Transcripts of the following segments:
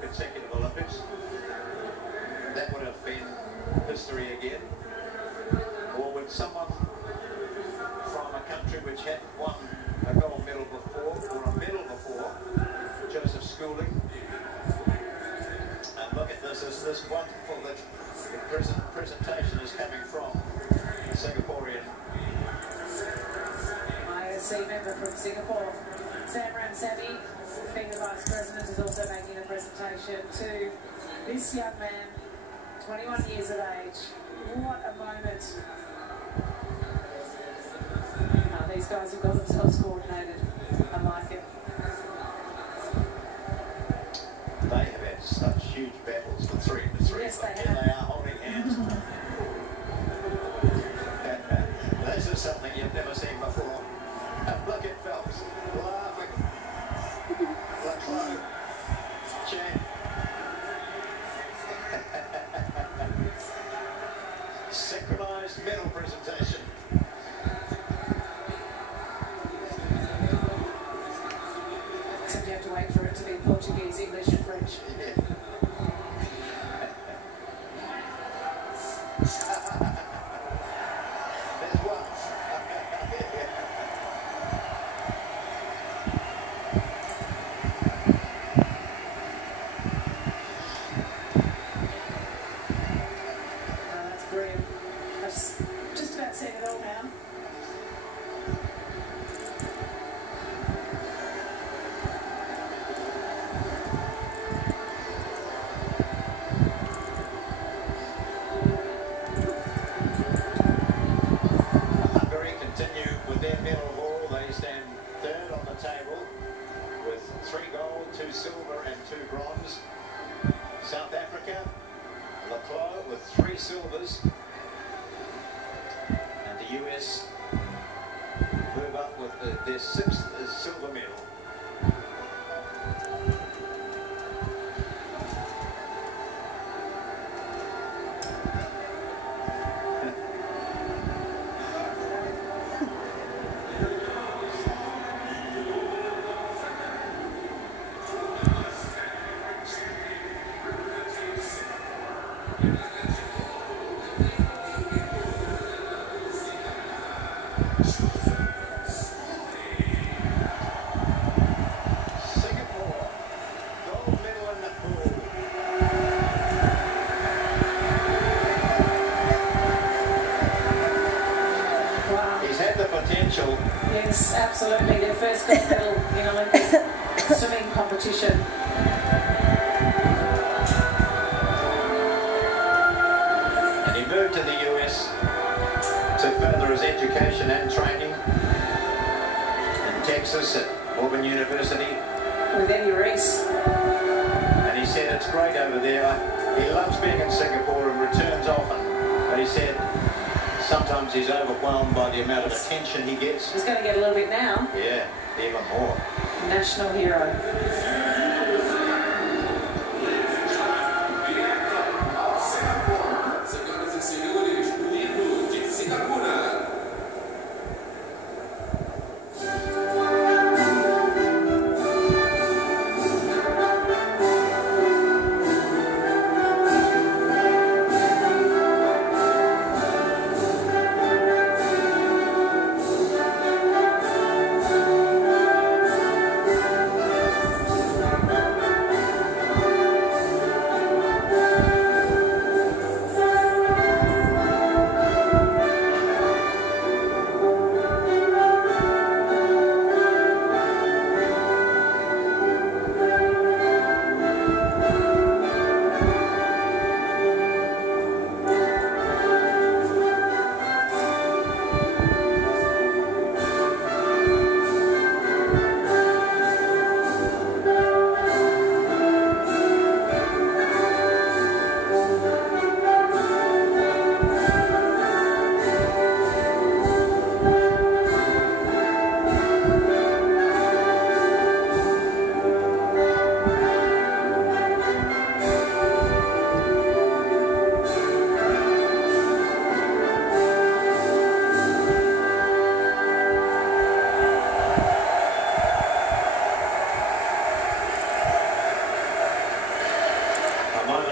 consecutive Olympics. That would have been history again. Or would someone from a country which hadn't won a gold medal before, or a medal before, Joseph Schooling. And look at this, is this wonderful that the presentation is coming from a Singaporean. IOC member from Singapore, Samran Sami, being the Vice President, is also making a presentation to this young man, 21 years of age. What a moment. These guys have got themselves coordinated. I like it. They have had such huge battles for 3 to 3. Yes, they and have. they are holding hands. This is something you've never seen before. Look at Phelps laughing. Leclerc, Chan. Synchronized medal presentation. Except you have to wait for it to be Portuguese, English, and French. Yeah. There's one. That's brilliant. I've just about seen it all now. Hungary continue with their medal haul. They stand third on the table with 3 gold, 2 silver and 2 bronze. South Africa, Leclerc with 3 silvers. And the US move up with their 6th silver medal. Singapore, gold medal in the pool. Wow. He's had the potential. Yes, absolutely. Their first gold medal in Olympic swimming competition. And he moved to the US to further his education and training in Texas at Auburn University. With Eddie Reese. And he said it's great over there. He loves being in Singapore and returns often. But he said sometimes he's overwhelmed by the amount of attention he gets. He's going to get a little bit now. Yeah, even more. National hero.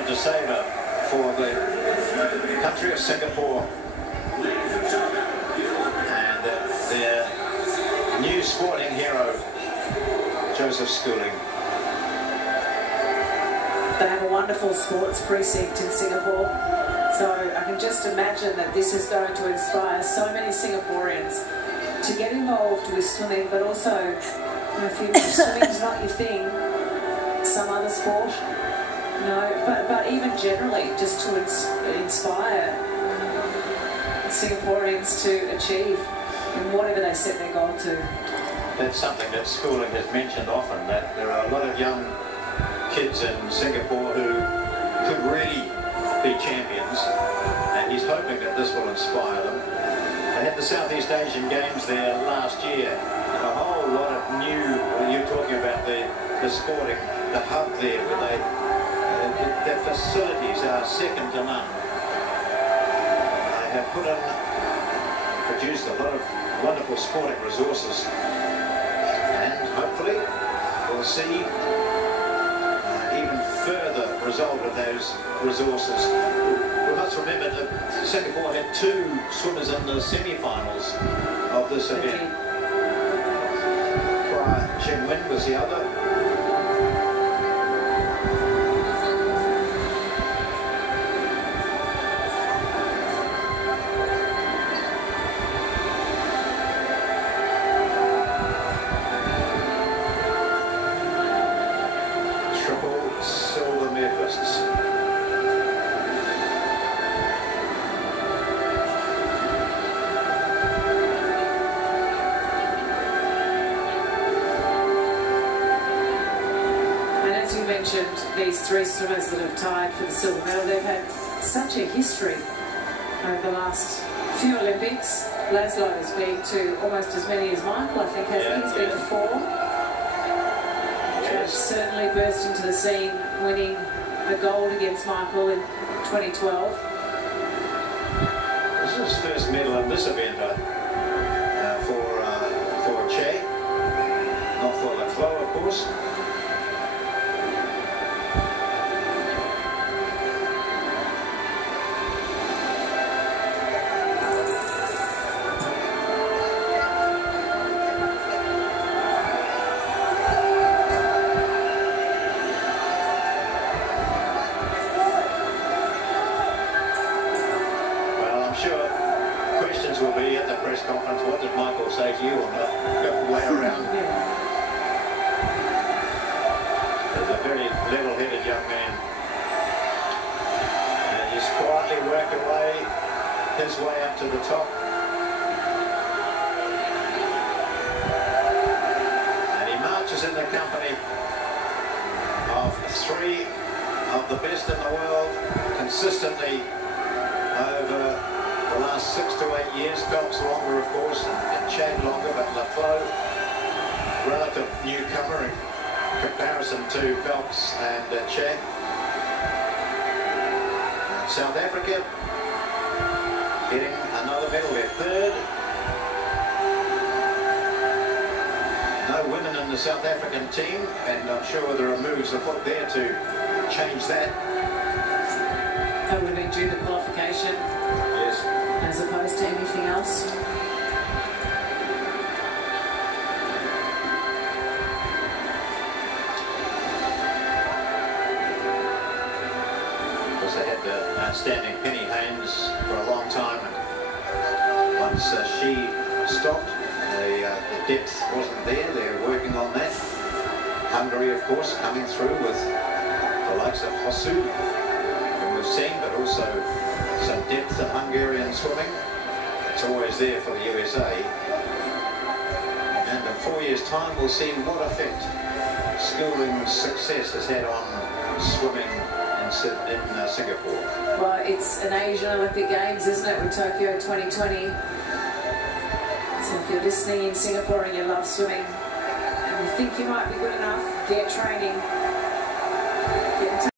to savour for the country of Singapore. And their new sporting hero, Joseph Schooling. They have a wonderful sports precinct in Singapore, so I can just imagine that this is going to inspire so many Singaporeans to get involved with swimming, but also, you know, if swimming's not your thing, some other sport, but even generally, just to inspire Singaporeans to achieve in whatever they set their goal to. That's something that Schooling has mentioned often, that there are a lot of young kids in Singapore who could really be champions, and he's hoping that this will inspire them. They had the Southeast Asian Games there last year, and a whole lot of new, you're talking about the sporting, the hub there, where the facilities are second to none. They have produced a lot of wonderful sporting resources, and hopefully we'll see even further result of those resources. We must remember that Singapore had 2 swimmers in the semi-finals of this event. Chen Win was the other. Silver medalists. And as you mentioned, these 3 swimmers that have tied for the silver medal, they've had such a history over the last few Olympics. Laszlo's been to almost as many as Michael, I think, hasn't he? He's been to 4. Certainly burst into the scene, winning the gold against Michael in 2012. This is his first medal in this event for Che, not for Laszlo, of course. Sure, questions will be at the press conference. What did Michael say to you on the way around? He's a very level-headed young man. And he's quietly worked his way up to the top. And he marches in the company of 3 of the best in the world consistently over the last 6 to 8 years. Phelps longer, of course, and Chad longer, but Laszlo, relative newcomer in comparison to Phelps and Chad. South Africa getting another medal, their 3rd. No women in the South African team, and I'm sure there are moves afoot there to change that. That would have been due to qualification. Yes. As opposed to anything else. Because they had the outstanding Penny Haynes for a long time, and once she stopped, the depth wasn't there. They're working on that. Hungary, of course, coming through with the likes of Hosu, seen, but also some depth in Hungarian swimming. It's always there for the USA. And in 4 years' time, we'll see what effect Schooling's success has had on swimming in Singapore. Well, it's an Asian Olympic Games, isn't it, with Tokyo 2020. So if you're listening in Singapore and you love swimming and you think you might be good enough, get training.